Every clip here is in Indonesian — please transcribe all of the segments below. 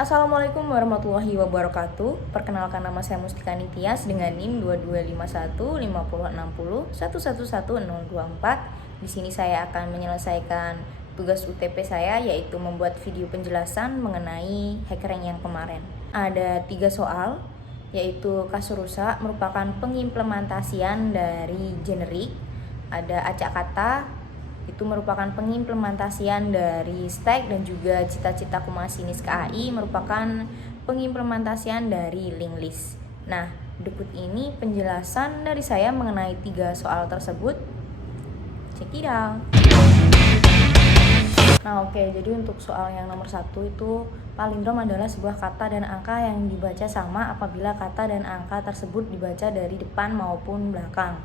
Assalamualaikum warahmatullahi wabarakatuh. Perkenalkan, nama saya Mustika Nitias dengan NIM 22515060111024. Di sini saya akan menyelesaikan tugas UTP saya, yaitu membuat video penjelasan mengenai hackerrank yang kemarin. Ada 3 soal, yaitu kasur rusak merupakan pengimplementasian dari generik. Ada acak kata, itu merupakan pengimplementasian dari stack, dan juga cita-citaku masinis KAI merupakan pengimplementasian dari link list. Nah, berikut ini penjelasan dari saya mengenai 3 soal tersebut. Check it out. Nah, oke, jadi untuk soal yang nomor 1 itu, palindrom adalah sebuah kata dan angka yang dibaca sama apabila kata dan angka tersebut dibaca dari depan maupun belakang.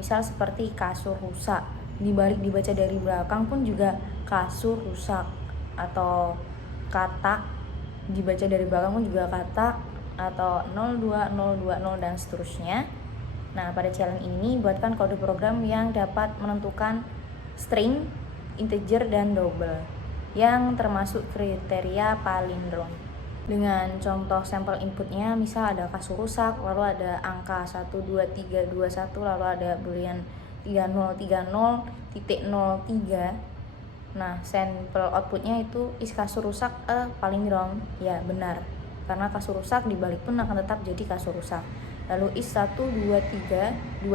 Misal seperti kasur rusak, dibalik dibaca dari belakang pun juga kasur rusak, atau kata dibaca dari belakang pun juga kata, atau 02020 dan seterusnya. Nah, pada challenge ini buatkan kode program yang dapat menentukan string, integer, dan double yang termasuk kriteria palindrom. Dengan contoh sampel inputnya, misal ada kasur rusak, lalu ada angka 12321, lalu ada boolean 3030.03. Nah, sampel outputnya itu is kasur rusak a palindrom. Ya, benar, karena kasur rusak dibalik pun akan tetap jadi kasur rusak. Lalu is 12321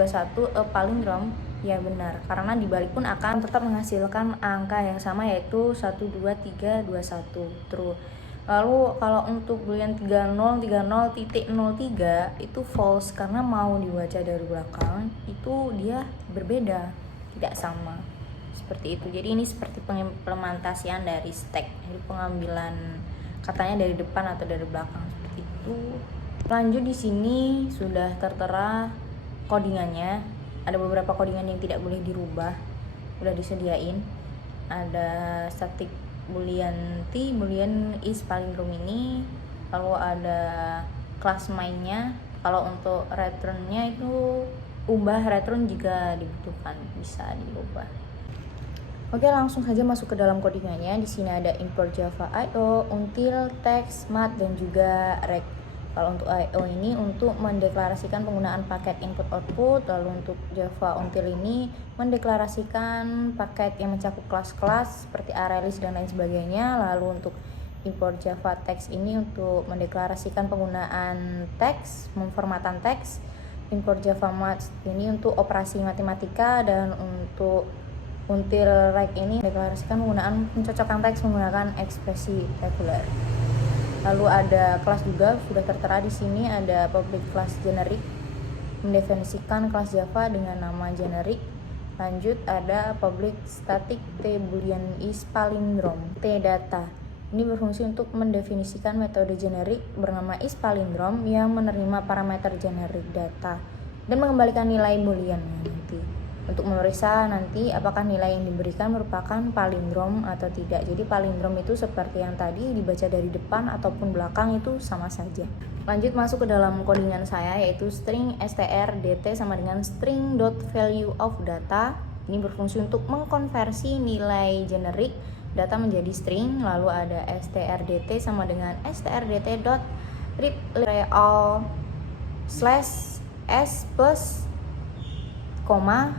a palindrom. Ya, benar, karena dibalik pun akan tetap menghasilkan angka yang sama, yaitu 12321. True. Lalu kalau untuk boolean 3030.03 itu false, karena mau dibaca dari belakang itu dia berbeda, tidak sama. Seperti itu. Jadi ini seperti pengimplementasian dari stack, jadi pengambilan katanya dari depan atau dari belakang, seperti itu. Lanjut, di sini sudah tertera codingannya. Ada beberapa codingan yang tidak boleh dirubah, udah disediain. Ada static boolean t, boolean is palindrom ini. Lalu ada class mainnya. Kalau untuk returnnya itu ubah return jika dibutuhkan, bisa diubah. Oke, langsung saja masuk ke dalam codingannya. Di sini ada import Java IO, until, text, math, dan juga rect. Kalau untuk IO ini untuk mendeklarasikan penggunaan paket input output. Lalu untuk Java until ini mendeklarasikan paket yang mencakup kelas-kelas seperti ArrayList dan lain sebagainya. Lalu untuk import Java text ini untuk mendeklarasikan penggunaan teks, pemformatan teks. Import Java math ini untuk operasi matematika. Dan untuk until rect ini mendeklarasikan penggunaan pencocokan teks menggunakan ekspresi reguler. Lalu ada kelas juga sudah tertera di sini, ada public class generic mendefinisikan kelas Java dengan nama generic. Lanjut ada public static t boolean is palindrom t data. Ini berfungsi untuk mendefinisikan metode generic bernama is palindrom yang menerima parameter generic data dan mengembalikan nilai boolean nanti, untuk memeriksa nanti apakah nilai yang diberikan merupakan palindrom atau tidak. Jadi palindrom itu seperti yang tadi, dibaca dari depan ataupun belakang itu sama saja. Lanjut masuk ke dalam codingan saya, yaitu string strdt sama dengan string.valueOfData. Ini berfungsi untuk mengkonversi nilai generik data menjadi string. Lalu ada strdt sama dengan strdt.real/s plus koma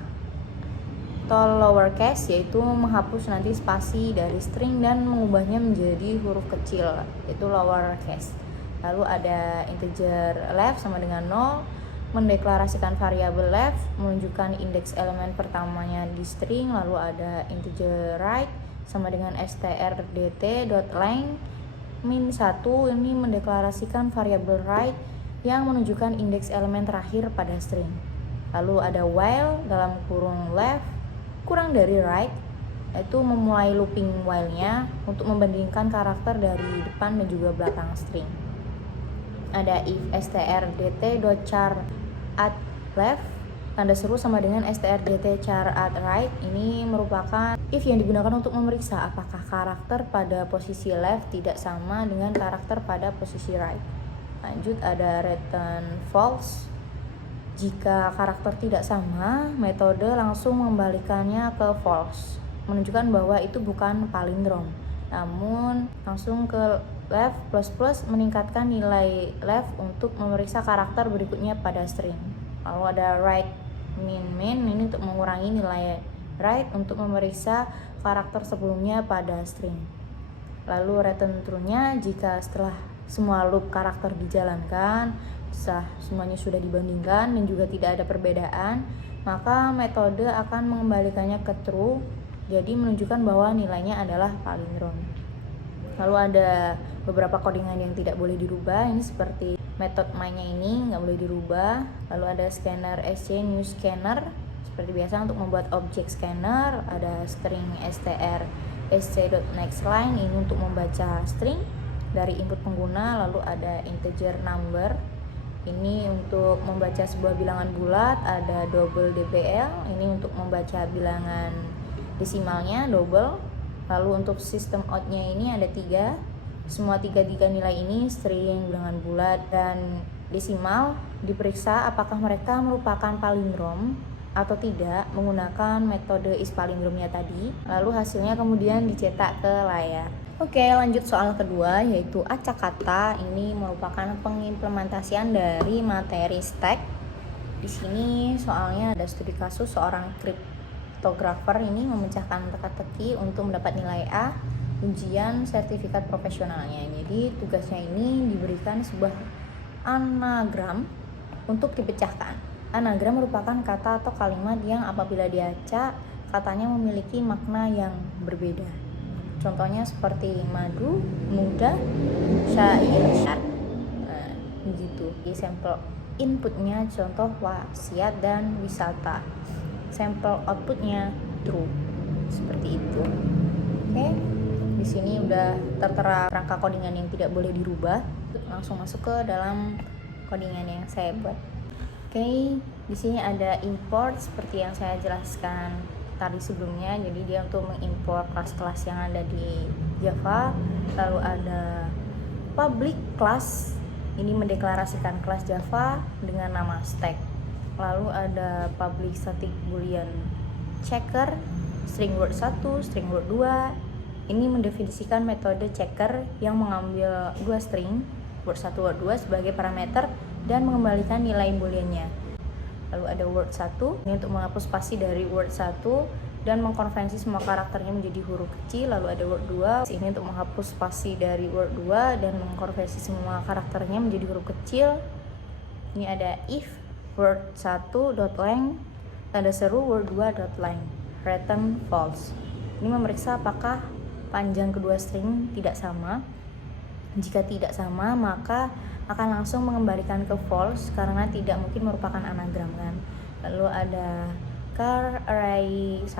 lowercase, yaitu menghapus nanti spasi dari string dan mengubahnya menjadi huruf kecil, yaitu lowercase. Lalu ada integer left sama dengan 0, mendeklarasikan variabel left, menunjukkan indeks elemen pertamanya di string. Lalu ada integer right sama dengan strdt.length -1, ini mendeklarasikan variabel right yang menunjukkan indeks elemen terakhir pada string. Lalu ada while dalam kurung left kurang dari right, yaitu memulai looping while-nya untuk membandingkan karakter dari depan dan juga belakang string. Ada if strdt.char at left, tanda seru sama dengan strdt.char at right. Ini merupakan if yang digunakan untuk memeriksa apakah karakter pada posisi left tidak sama dengan karakter pada posisi right. Lanjut ada return false. Jika karakter tidak sama, metode langsung mengembalikannya ke false, menunjukkan bahwa itu bukan palindrom, namun langsung ke left plus plus meningkatkan nilai left untuk memeriksa karakter berikutnya pada string. Lalu ada right min ini untuk mengurangi nilai right untuk memeriksa karakter sebelumnya pada string. Lalu return true-nya jika setelah semua loop karakter dijalankan, setelah semuanya sudah dibandingkan dan juga tidak ada perbedaan, maka metode akan mengembalikannya ke true, jadi menunjukkan bahwa nilainya adalah palindrom. Lalu ada beberapa codingan yang tidak boleh dirubah, ini seperti method mainnya ini nggak boleh dirubah. Lalu ada scanner sc new scanner seperti biasa untuk membuat objek scanner. Ada string str sc.nextLine ini untuk membaca string dari input pengguna. Lalu ada integer number ini untuk membaca sebuah bilangan bulat. Ada double dbl ini untuk membaca bilangan desimalnya double. Lalu untuk sistem out-nya ini ada 3. Semua tiga nilai ini string, bilangan bulat, dan desimal diperiksa apakah mereka merupakan palindrom atau tidak menggunakan metode ispalindromnya tadi. Lalu hasilnya kemudian dicetak ke layar. Oke, lanjut soal kedua yaitu acak kata. Ini merupakan pengimplementasian dari materi stack. Di sini soalnya ada studi kasus seorang kriptografer ini memecahkan teka-teki untuk mendapat nilai A ujian sertifikat profesionalnya. Jadi tugasnya ini diberikan sebuah anagram untuk dipecahkan. Anagram merupakan kata atau kalimat yang apabila diacak katanya memiliki makna yang berbeda. Contohnya seperti madu, muda, syair, syar. Nah, begitu. Di sampel inputnya contoh wasiat dan wisata. Sampel outputnya true. Seperti itu. Oke. Di sini udah tertera rangka codingan yang tidak boleh dirubah. Langsung masuk ke dalam codingan yang saya buat. Oke, di sini ada import seperti yang saya jelaskan tadi sebelumnya. Jadi dia untuk mengimport kelas-kelas yang ada di Java. Lalu ada public class, ini mendeklarasikan kelas Java dengan nama stack. Lalu ada public static boolean checker, string word 1, string word 2. Ini mendefinisikan metode checker yang mengambil 2 string word 1, word 2 sebagai parameter dan mengembalikan nilai booleannya. Lalu ada word 1, ini untuk menghapus spasi dari word 1 dan mengkonvensi semua karakternya menjadi huruf kecil. Lalu ada word 2, ini untuk menghapus spasi dari word 2 dan mengkonversi semua karakternya menjadi huruf kecil. Ini ada if word 1.length, tanda seru word 2.length, return false. Ini memeriksa apakah panjang kedua string tidak sama. Jika tidak sama, maka akan langsung mengembalikan ke false karena tidak mungkin merupakan anagram kan. Lalu ada char array 1,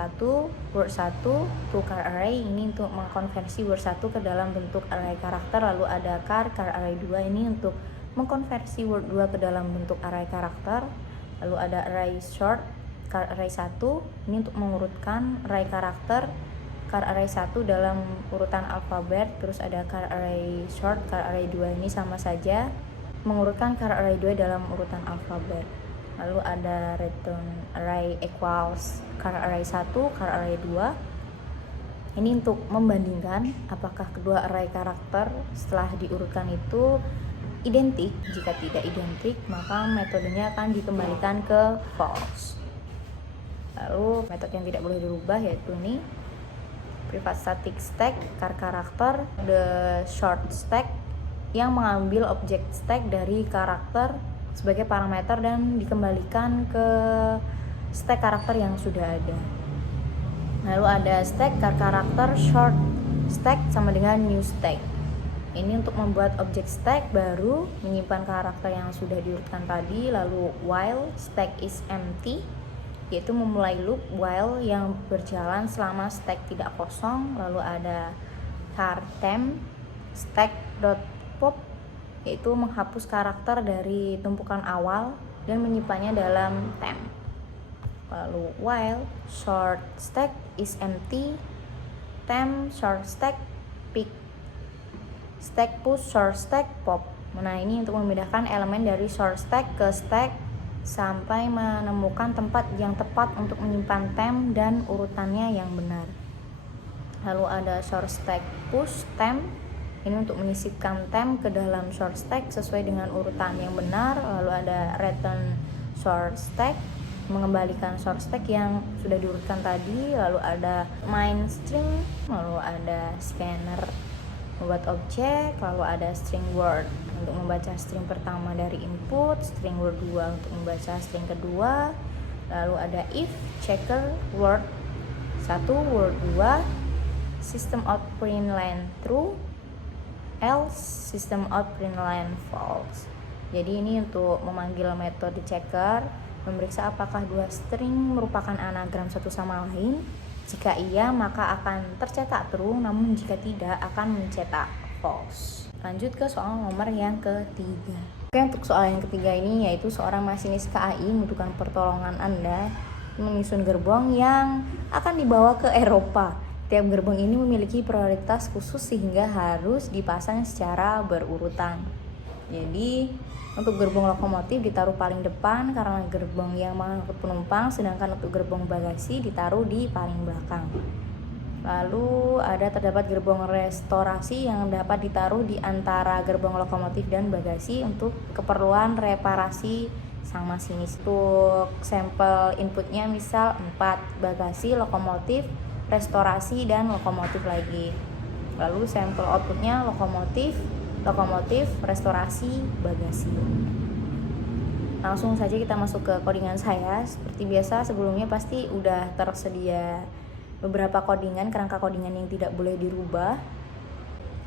word 1 to char array, ini untuk mengkonversi word 1 ke dalam bentuk array karakter. Lalu ada char array 2, ini untuk mengkonversi word 2 ke dalam bentuk array karakter. Lalu ada array short, char array 1, ini untuk mengurutkan array karakter char array 1 dalam urutan alfabet. Terus ada char array short, char array 2, ini sama saja mengurutkan char array 2 dalam urutan alfabet. Lalu ada return array equals char array 1, char array 2. Ini untuk membandingkan apakah kedua array karakter setelah diurutkan itu identik. Jika tidak identik, maka metodenya akan dikembalikan ke false. Lalu metode yang tidak boleh dirubah yaitu ini private static stack, char karakter, the short stack yang mengambil objek stack dari karakter sebagai parameter dan dikembalikan ke stack karakter yang sudah ada. Lalu ada stack char karakter short stack sama dengan new stack. Ini untuk membuat objek stack baru, menyimpan karakter yang sudah diurutkan tadi. Lalu while stack is empty, yaitu memulai loop while yang berjalan selama stack tidak kosong. Lalu ada char temp stack.pop, yaitu menghapus karakter dari tumpukan awal dan menyimpannya dalam temp. Lalu while short stack is empty, temp short stack pick, stack push short stack pop. Nah, ini untuk memindahkan elemen dari short stack ke stack sampai menemukan tempat yang tepat untuk menyimpan temp dan urutannya yang benar. Lalu ada short stack push temp Ini untuk menyisipkan temp ke dalam short stack sesuai dengan urutan yang benar. Lalu ada return short stack, mengembalikan short stack yang sudah diurutkan tadi. Lalu ada main string, lalu ada scanner membuat objek, lalu ada string word untuk membaca string pertama dari input, string word 2 untuk membaca string kedua. Lalu ada if checker word 1, word 2, system out print line true, else system out print line false. Jadi ini untuk memanggil metode checker, memeriksa apakah dua string merupakan anagram satu sama lain. Jika iya, maka akan tercetak true, namun jika tidak akan mencetak false. Lanjut ke soal nomor yang ketiga. Oke, untuk soal yang ketiga ini yaitu seorang masinis KAI membutuhkan pertolongan Anda menyusun gerbong yang akan dibawa ke Eropa. Tiap gerbong ini memiliki prioritas khusus sehingga harus dipasang secara berurutan. Jadi untuk gerbong lokomotif ditaruh paling depan karena gerbong yang mengangkut penumpang, sedangkan untuk gerbong bagasi ditaruh di paling belakang. Lalu terdapat gerbong restorasi yang dapat ditaruh di antara gerbong lokomotif dan bagasi untuk keperluan reparasi sang masinis. Untuk sampel inputnya misal 4, bagasi, lokomotif, restorasi, dan lokomotif lagi. Lalu sampel outputnya lokomotif, restorasi, bagasi. Langsung saja kita masuk ke codingan saya. Seperti biasa sebelumnya pasti udah tersedia beberapa codingan, kerangka codingan yang tidak boleh dirubah.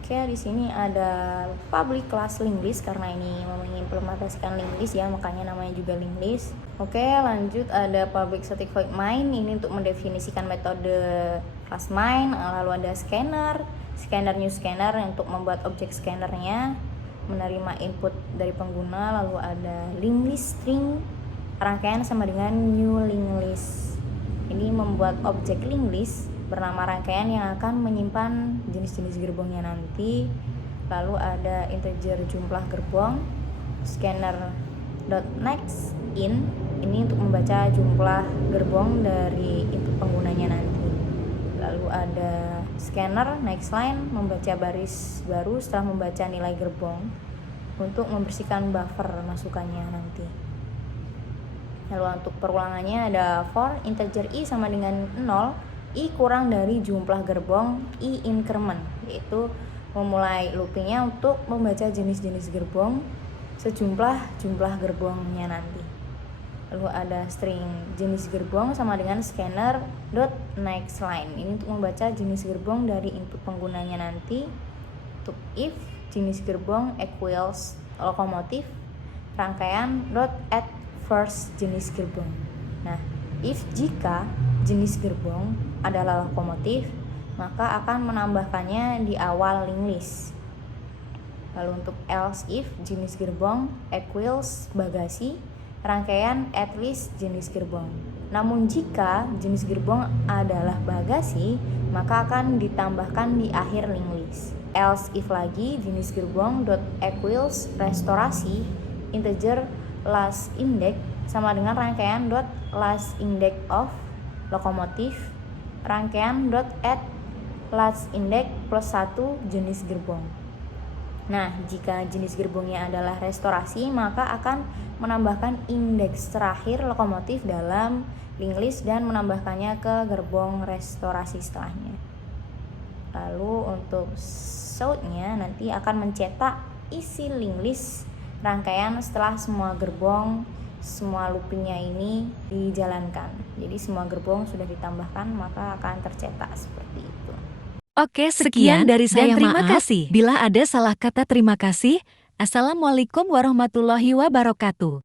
Oke, di sini ada public class linked list karena ini mengimplementasikan linked list ya, makanya namanya juga linked list. Oke, lanjut ada public static void main, ini untuk mendefinisikan metode class main. Lalu ada scanner new scanner untuk membuat objek scannernya, menerima input dari pengguna. Lalu ada linked list string, rangkaian sama dengan new linked list. Ini membuat objek linked list bernama rangkaian yang akan menyimpan jenis-jenis gerbongnya nanti. Lalu ada integer jumlah gerbong, scanner .next in, ini untuk membaca jumlah gerbong dari input penggunanya nanti. Lalu ada scanner next line, membaca baris baru setelah membaca nilai gerbong untuk membersihkan buffer masukannya nanti. Lalu untuk perulangannya ada for integer i sama dengan 0, i kurang dari jumlah gerbong, i increment, yaitu memulai loopingnya untuk membaca jenis-jenis gerbong sejumlah jumlah gerbongnya nanti. Lalu ada string jenis gerbong sama dengan scanner dot next line, ini untuk membaca jenis gerbong dari input penggunanya nanti. Untuk if jenis gerbong equals lokomotif, rangkaian dot add first jenis gerbong. Nah, if jika jenis gerbong adalah lokomotif, maka akan menambahkannya di awal linked list. Lalu untuk else if jenis gerbong equals bagasi, rangkaian at least jenis gerbong. Namun jika jenis gerbong adalah bagasi, maka akan ditambahkan di akhir linked list. Else if lagi jenis gerbong dot equals restorasi, integer last index sama dengan rangkaian dot last index of lokomotif, rangkaian dot add last index plus 1 jenis gerbong. Nah, jika jenis gerbongnya adalah restorasi, maka akan menambahkan indeks terakhir lokomotif dalam linked list dan menambahkannya ke gerbong restorasi setelahnya. Lalu untuk south-nya nanti akan mencetak isi linked list rangkaian setelah semua gerbong, semua loopingnya ini dijalankan. Jadi semua gerbong sudah ditambahkan, maka akan tercetak seperti itu. Oke, sekian dari saya, dan terima kasih. Bila ada salah kata, terima kasih. Assalamualaikum warahmatullahi wabarakatuh.